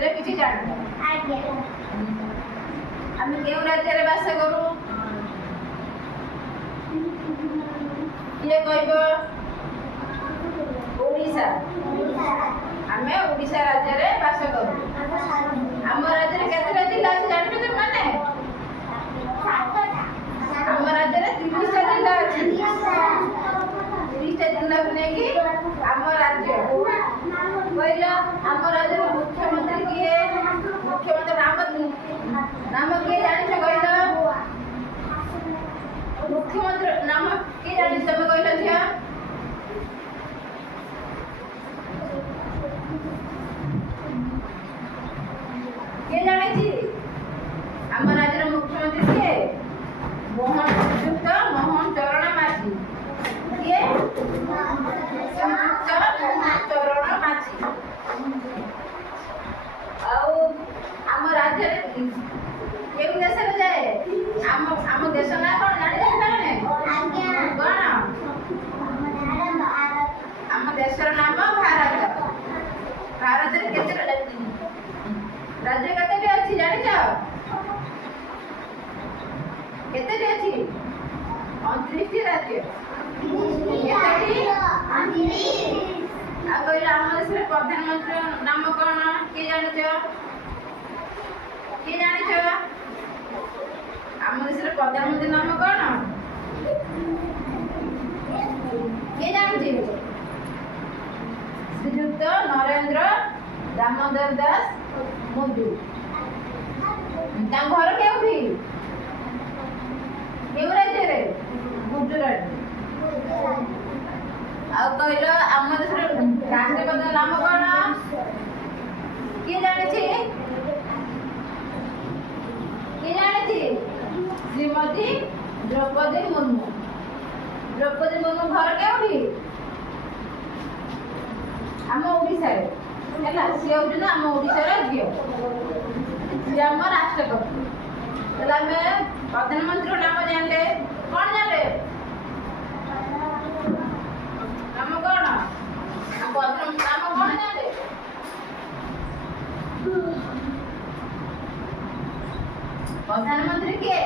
ବିଷୟରେ କିଛି ଜାଣିବା। ଆମେ କେଉଁ ରାଜ୍ୟରେ ବାସ କରୁ? କିଏ କହିବ? ଓଡ଼ିଶା। ଆମେ ଓଡ଼ିଶା ରାଜ୍ୟରେ ବାସ କରୁ। ଆମ ରାଜ୍ୟରେ କେତେଟା ଜିଲ୍ଲା ଅଛି ଜାଣିଛ ମାନେ? ଆମ ରାଜ୍ୟରେ 30ଟା ଜିଲ୍ଲା ଅଛି। 30ଟା ଜିଲ୍ଲାକୁ ନେଇକି ଆମ ରାଜ୍ୟ। କହିଲ ଆମ ରାଜ୍ୟର ମୁଖ୍ୟମନ୍ତ୍ରୀ କିଏ? ମୁଖ୍ୟମନ୍ତ୍ରୀ ନାମ କିଏ ଜାଣିଛ କହିଲ? ମୁଖ୍ୟମନ୍ତ୍ରୀ ନାମ କିଏ ଜାଣିଛ ତମେ କହିଲ ଝିଅ? କିଏ ଜାଣିଛି? ଆମ ରାଜ୍ୟର ମୁଖ୍ୟମନ୍ତ୍ରୀ କିଏ? ଶ୍ରୀଯୁକ୍ତ ମୋହନ ଚରଣ ମାଝୀ। କିଏ? ଶ୍ରୀଯୁକ୍ତ ମୋହନ ଚରଣ ମାଝୀ। ଆଉ ଆମ ରାଜ୍ୟରେ କେଉଁ ଦେଶରେ ଯାଏ? ଆମ ଦେଶ ନାଁ କଣ ଜାଣିଛ ତମେ? କଣ? ଆମ ଦେଶର ନାମ ଭାରତ। ଭାରତରେ କେତେଟା ରାଜ୍ୟ କେତେଟି ଅଛି ଜାଣିଛ? କେତେଟି ଅଛି? 29ଟି ରାଜ୍ୟ। କେତେଟି? ଆଉ କହିଲ ଆମ ଦେଶର ପ୍ରଧାନମନ୍ତ୍ରୀ ନାମ କଣ? କିଏ ଜାଣିଛ? କିଏ ଜାଣିଛ? ଆମ ଦେଶର ପ୍ରଧାନମନ୍ତ୍ରୀ ନାମ କଣ? କିଏ ଜାଣିଛି? ଶ୍ରୀଯୁକ୍ତ ନରେନ୍ଦ୍ର ଦାମୋଦର ଦାସ ମୋଦି। ତାଙ୍କ ଘର କେଉଁଠି? କେଉଁ ରାଜ୍ୟରେ? ଗୁଜୁରାଟ। ଆଉ କହିଲ ଆମ ଦେଶର ରାଷ୍ଟ୍ରପତିଙ୍କ ନାମ କଣ? କିଏ ଜାଣିଛି? କିଏ ଜାଣିଛି? ଶ୍ରୀମତୀ ଦ୍ରୌପଦୀ ମୁର୍ମୁ। ଦ୍ରୌପଦୀ ମୁର୍ମୁ ଘର କେଉଁଠି? ଆମ ଓଡ଼ିଶାରେ ହେଲା। ସିଏ ହଉଛନ୍ତି ଆମ ଓଡ଼ିଶାର ଝିଅ। ସିଏ ଆମ ରାଷ୍ଟ୍ରପତି। ତାହେଲେ ଆମେ ପ୍ରଧାନମନ୍ତ୍ରୀଙ୍କ ନାମ ଜାଣିଲେ। କଣ ଜାଣିଲେ? ନାମ କଣ? ନାମ କଣ ଜାଣିଲେ? ପ୍ରଧାନମନ୍ତ୍ରୀ କିଏ?